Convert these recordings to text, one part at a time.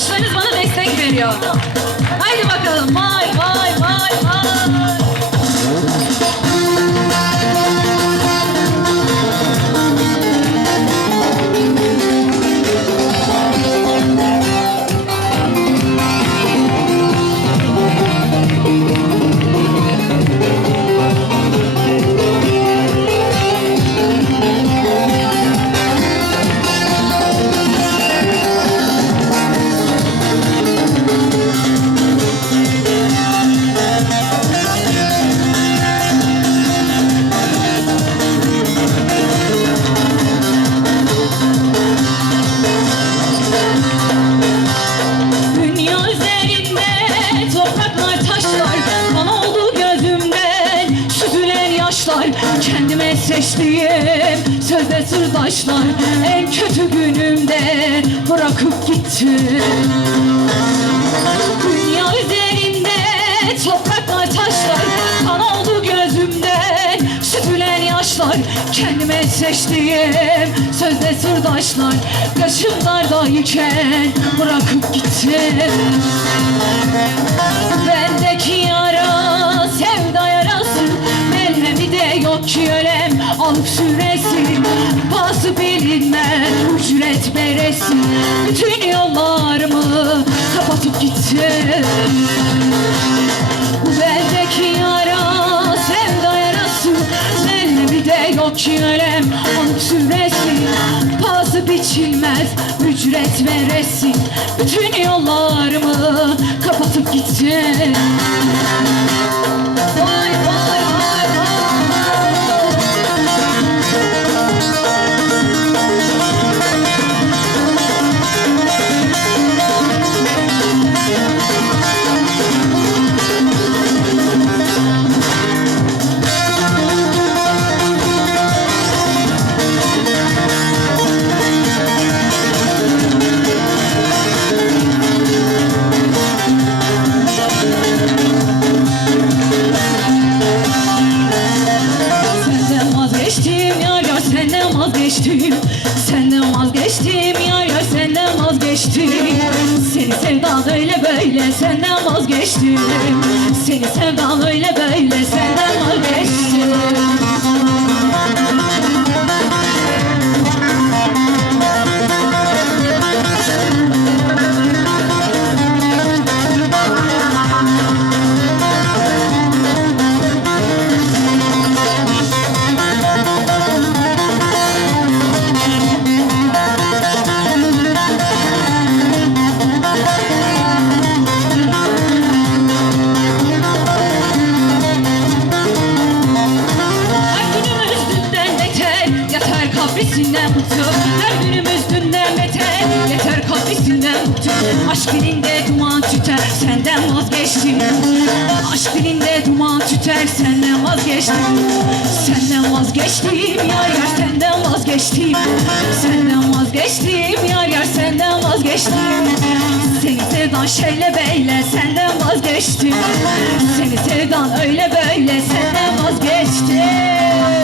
Alkışlarınız bana destek veriyor. Haydi bakalım. Vay vay vay vay. Seçtiğim sözde sırdaşlar En kötü günümde bırakıp gitti. Dünya üzerinde topraklar taşlar Kan oldu gözümden. Süzülen yaşlar Kendime seçtiğim. Sözde sırdaşlar Yaşım dardayken bırakıp gittim bilinmez ücret beresi Bütün yollarımı kapatıp gittim Bendeki yara sevda yarası. Merhemi de yok ki ölem alıp süresi Bazı biçilmez ücret veresi Bütün yollarımı kapatıp gittim vazgeçtim yar yar senden vazgeçtim. Senden vazgeçtim yar yar senden vazgeçtim. Seni sevdan öyle böyle senden vazgeçtim. Seni sevdan öyle böyle senden Aşk dilinde duman tüter Senden vazgeçtim. Aşk dilinde duman tüter Senden vazgeçtim. Senden vazgeçtim Yar yar senden vazgeçtim. Senden vazgeçtim Yar yar senden vazgeçtim. Seni sevdan şöyle böyle Senden vazgeçtim. Seni sevdan öyle böyle Senden vazgeçtim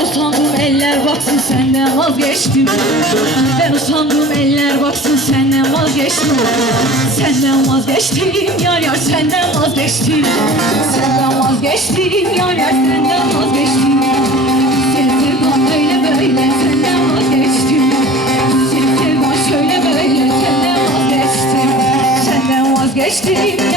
Ben usandım eller baksın senden vazgeçtim. Ben usandım eller baksın senden vazgeçtim. Senden vazgeçtim yar yar senden vazgeçtim. Senden vazgeçtim yar yar senden vazgeçtim. Seni sevdam öyle böyle senden vazgeçtim. Seni sevdam şöyle böyle senden vazgeçtim. Senden vazgeçtim